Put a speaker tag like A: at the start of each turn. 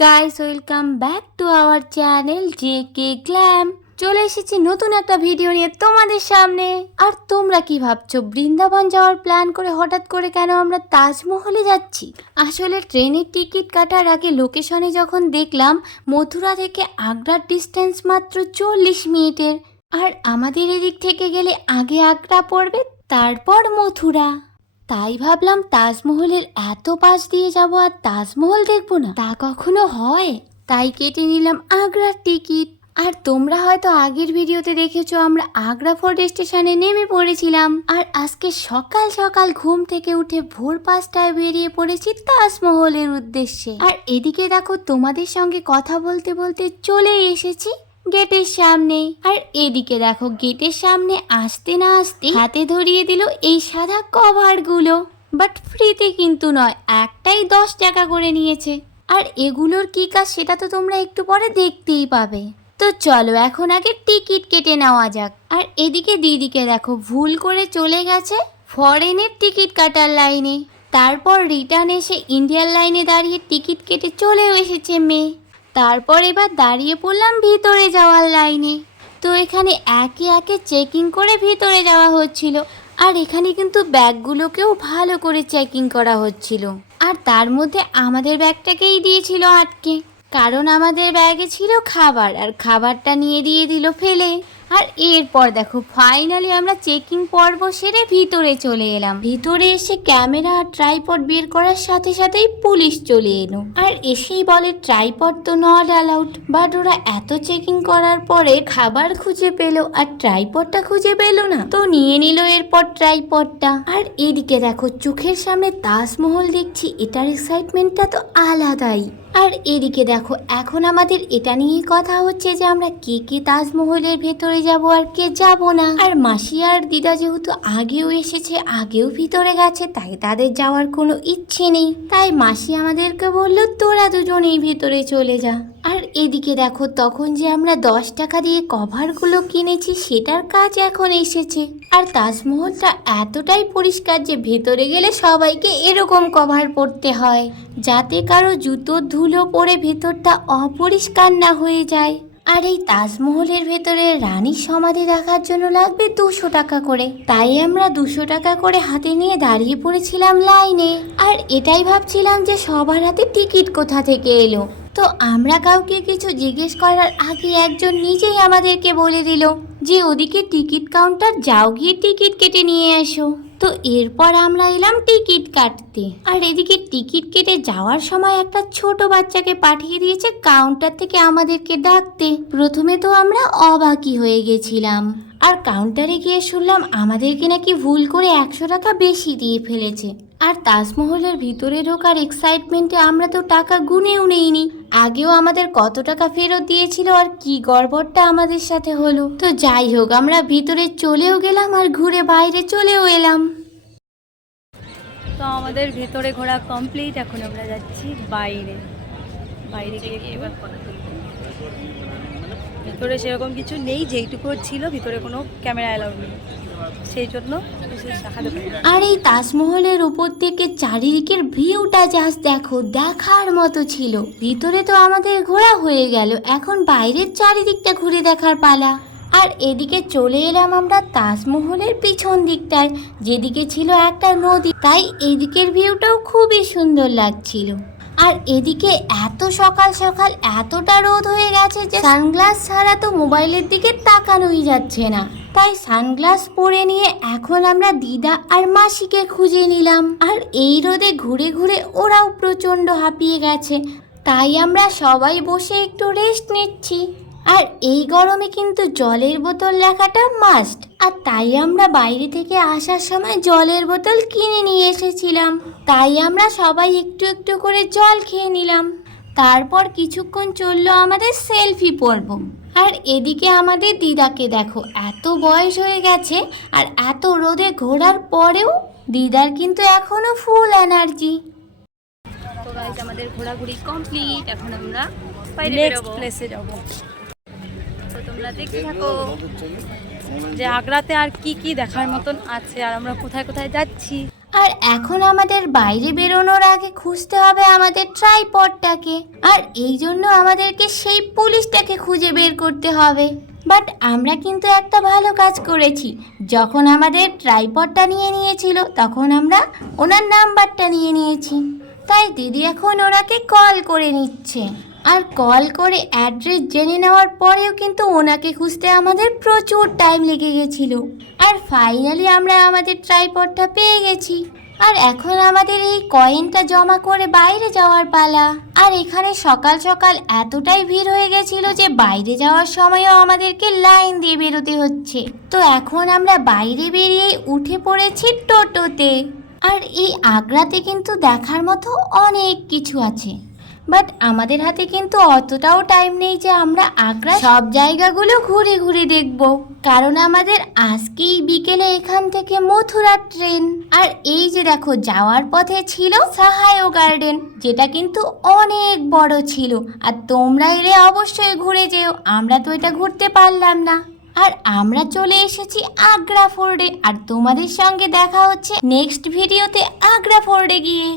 A: Guys welcome back to our channel J K glam চলে এসেছি নতুন একটা ভিডিও নিয়ে তোমাদের সামনে। আর তোমরা কি ভাবছ, বৃন্দাবন যাওয়ার প্ল্যান করে হঠাৎ করে কেন আমরা তাজমহলে যাচ্ছি? আসলে ট্রেনের টিকিট কাটার আগে লোকেশনে যখন দেখলাম, মথুরা থেকে আগ্রার ডিস্টেন্স মাত্র চল্লিশ মিনিটের। আর আমাদের এদিক থেকে গেলে আগে আগ্রা পড়বে, তারপর মথুরা। তাই ভাবলাম তাজমহলের এত পাশ দিয়ে যাব আর তাজমহল দেখব না। তা কখনো হয়? তাই কেটে নিলাম আগ্রার টিকিট। আর তোমরা হয়তো আগের ভিডিওতে দেখেছ আমরা আগ্রা ফোর্ট স্টেশনে নেমে পড়েছিলাম। আর আজকে সকাল সকাল ঘুম থেকে উঠে ভোর পাঁচটায় বেরিয়ে পড়েছি তাজমহলের উদ্দেশ্যে। আর এদিকে দেখো তোমাদের সঙ্গে কথা বলতে বলতে চলে এসেছি। গেটের সামনে। আর এদিকে দেখো, গেটের সামনে আসতে না আসতে হাতে ধরিয়ে দিল এই সাদা কভারগুলো। বাট ফ্রিতে কিন্তু নয়, একটাই দশ টাকা করে নিয়েছে। আর এগুলোর কি কাজ সেটা তো তোমরা একটু পরে দেখতেই পাবে। তো চলো, এখন আগে টিকিট কেটে নেওয়া যাক। আর এদিকে দিদিকে দেখো, ভুল করে চলে গেছে ফরেনের টিকিট কাটার লাইনে। তারপর রিটার্ন এসে ইন্ডিয়ান লাইনে দাঁড়িয়ে টিকিট কেটে চলেও এসেছে মেয়ে। তারপর এবার দাঁড়িয়ে পড়লাম ভিতরে যাওয়ার লাইনে। তো এখানে একে একে চেকিং করে ভিতরে যাওয়া হচ্ছিল। আর এখানে কিন্তু ব্যাগগুলোকেও ভালো করে চেকিং করা হচ্ছিল। আর তার মধ্যে আমাদের ব্যাগটাকেই দিয়েছিল আটকে। কারণ আমাদের ব্যাগে ছিল খাবার, আর খাবারটা নিয়ে দিয়ে দিল ফেলে। আর এরপর দেখো ফাইনালি আমরা চেকিং পর্ব সেরে ভিতরে চলে এলাম। ভিতরে এসে ক্যামেরা আর ট্রাইপড বের করার সাথে সাথেই পুলিশ চলে এলো। আর এসেই বলে ট্রাইপড তো নট অ্যালাউড বাট ওরা এত চেকিং করার পরে খাবার খুঁজে পেল আর ট্রাইপডটা খুঁজে পেল না। তো নিয়ে নিল এরপর ট্রাইপডটা আর এদিকে দেখো, চোখের সামনে তাজমহল দেখছি, এটার এক্সাইটমেন্টটা তো আলাদাই। আর এদিকে দেখো, এখন আমাদের এটা নিয়ে কথা হচ্ছে যে আমরা কে কে তাজমহলের ভেতরে যাব আর কে যাব না। আর মাসি আর দিদা যেহেতু আগেও এসেছে, আগেও ভিতরে গেছে, তাই তাদের যাওয়ার কোনো ইচ্ছে নেই। তাই মাসি আমাদেরকে বলল, তোরা দুজনেই ভেতরে চলে যা। আর এদিকে দেখো, তখন যে আমরা দশ টাকা দিয়ে কভারগুলো কিনেছি, সেটার কাজ এখন এসেছে। আর তাজমহলটা এতটাই পরিষ্কার যে ভেতরে গেলে সবাইকে এরকম কভার পরতে হয়, যাতে কারও জুতো, ধুলো পরে ভেতরটা অপরিষ্কার না হয়ে যায়। আর এই তাজমহলের ভেতরে রানীর সমাধি দেখার জন্য লাগবে দুশো টাকা করে। তাই আমরা দুশো টাকা করে হাতে নিয়ে দাঁড়িয়ে পড়েছিলাম লাইনে। আর এটাই ভাবছিলাম যে সবার হাতে টিকিট কোথা থেকে এলো। তো আমরা কাউকে কিছু জিজ্ঞেস করার আগে একজন নিজেই আমাদেরকে বলে দিল যে, ওদিকে টিকিট কাউন্টার, যাও গিয়ে টিকিট কেটে নিয়ে এসো। তো এরপর আমরা এলাম টিকিট কাটতে। আর এদিকে টিকিট কেটে যাওয়ার সময় একটা ছোট বাচ্চাকে পাঠিয়ে দিয়েছে কাউন্টার থেকে আমাদেরকে ডাকতে। প্রথমে তো আমরা অবাকি হয়ে গেছিলাম। আর কাউন্টারে গিয়ে শুনলাম, আমাদেরকে নাকি ভুল করে একশো টাকা বেশি দিয়ে ফেলেছে। আর তাজমহলের ভিতরে ঢোকার এক্সাইটমেন্টে আমরা তো টাকা গুনেও নেইনি। আগেও আমাদের কত টাকা ফেরত দিয়েছিল আর কি গড়বড়টা আমাদের সাথে হলো। তো যাই হোক আমরা ভিতরে চলেও গেলাম আর ঘুরে বাইরে চলেও এলাম।
B: তো আমাদের ভেতরে ঘোরা কমপ্লিট এখন আমরা যাচ্ছি বাইরে। বাইরে গিয়ে এবার ভিতরে সেরকম কিছু নেই যেইটুকু ছিল ভিতরে কোনো ক্যামেরা অ্যালাউড নেই। সেই জন্য।
A: আর এই তাজমহলের উপর থেকে চারিদিকের ভিউটা জাস্ট দেখো, দেখার মতো ছিল। ভিতরে তো আমাদের ঘোরা হয়ে গেল, এখন বাইরের চারিদিকটা ঘুরে দেখার পালা। আর এদিকে চলে এলাম আমরা তাজমহলের পিছন দিকটায়, যেদিকে ছিল একটা নদী, তাই এদিকের ভিউটাও খুবই সুন্দর লাগছিল। আর এদিকে এত সকাল সকাল এতটা রোদ হয়ে গেছে যে সানগ্লাস ছাড়া তো মোবাইলের দিকে তাকানোই যাচ্ছে না। তাই সানগ্লাস পরে নিয়ে এখন আমরা দিদা আর মাসিকে খুঁজে নিলাম। আর এই রোদে ঘুরে ঘুরে ওরাও প্রচণ্ড হাঁপিয়ে গেছে। তাই আমরা সবাই বসে একটু রেস্ট নিচ্ছি। আর এই গরমে কিন্তু জলের বোতল রাখাটা মাস্ট আর তাই আমরা বাইরে থেকে আসার সময় জলের বোতল কিনে নিয়ে এসেছিলাম। তাই আমরা সবাই একটু একটু করে জল খেয়ে নিলাম। তারপর কিছুক্ষণ চলল আমাদের সেলফি পর্ব। আর এদিকে আমাদের দিদাকে দেখো এত বয়স হয়ে গেছে আর এত রোদে ঘোরার পরেও দিদার কিন্তু এখনও ফুল এনার্জি
B: তো আমাদের ঘোরাঘুরি কমপ্লিট এখন আমরা
C: বাইরে
B: নেক্সট প্লেসে যাব। তোমরা দেখতে থাকো
C: যে আগ্রাতে আর কি কি দেখার মতন আছে আর আমরা কোথায় কোথায় যাচ্ছি।
A: আর এখন আমাদের বাইরে বেরোনোর আগে খুঁজতে হবে আমাদের ট্রাইপডটাকে। আর এই জন্য আমাদেরকে সেই পুলিশটাকে খুঁজে বের করতে হবে। বাট আমরা কিন্তু একটা ভালো কাজ করেছি। যখন আমাদের ট্রাইপডটা নিয়ে নিয়েছিল, তখন আমরা ওনার নাম্বারটা নিয়ে নিয়েছি। তাই দিদি এখন ওনাকে কল করে নিচ্ছে। আর কল করে অ্যাড্রেস জেনে নেওয়ার পরেও কিন্তু ওনাকে খুঁজতে আমাদের প্রচুর টাইম লেগে গেছিল। আর ফাইনালি আমরা আমাদের ট্রাইপডটা পেয়ে গেছি। আর এখন আমাদের এই কয়েনটা জমা করে বাইরে যাওয়ার পালা। আর এখানে সকাল সকাল এতটাই ভিড় হয়ে গেছিল যে বাইরে যাওয়ার সময়ও আমাদেরকে লাইন দিয়ে বেরোতে হচ্ছে। তো এখন আমরা বাইরে বেরিয়ে উঠে পড়েছি টোটোতে। আর এই আগ্রাতে কিন্তু দেখার মতো অনেক কিছু আছে। বাট আমাদের হাতে কিন্তু অতটাও টাইম নেই যে আমরা আগ্রা সব জায়গাগুলো ঘুরে ঘুরে দেখব। কারণ আমাদের আজকেই বিকেলে এখান থেকে মথুরা ট্রেন। আর এই যে দেখো, যাওয়ার পথে ছিল সাহায়ো গার্ডেন, যেটা কিন্তু অনেক বড় ছিল। আর তোমরা এলে অবশ্যই ঘুরে যেও, আমরা তো এটা ঘুরতে পারলাম না। আর আমরা চলে এসেছি আগ্রা ফোর্ডে, আর তোমাদের সঙ্গে দেখা হচ্ছে নেক্সট ভিডিওতে আগ্রা ফোর্ডে গিয়ে।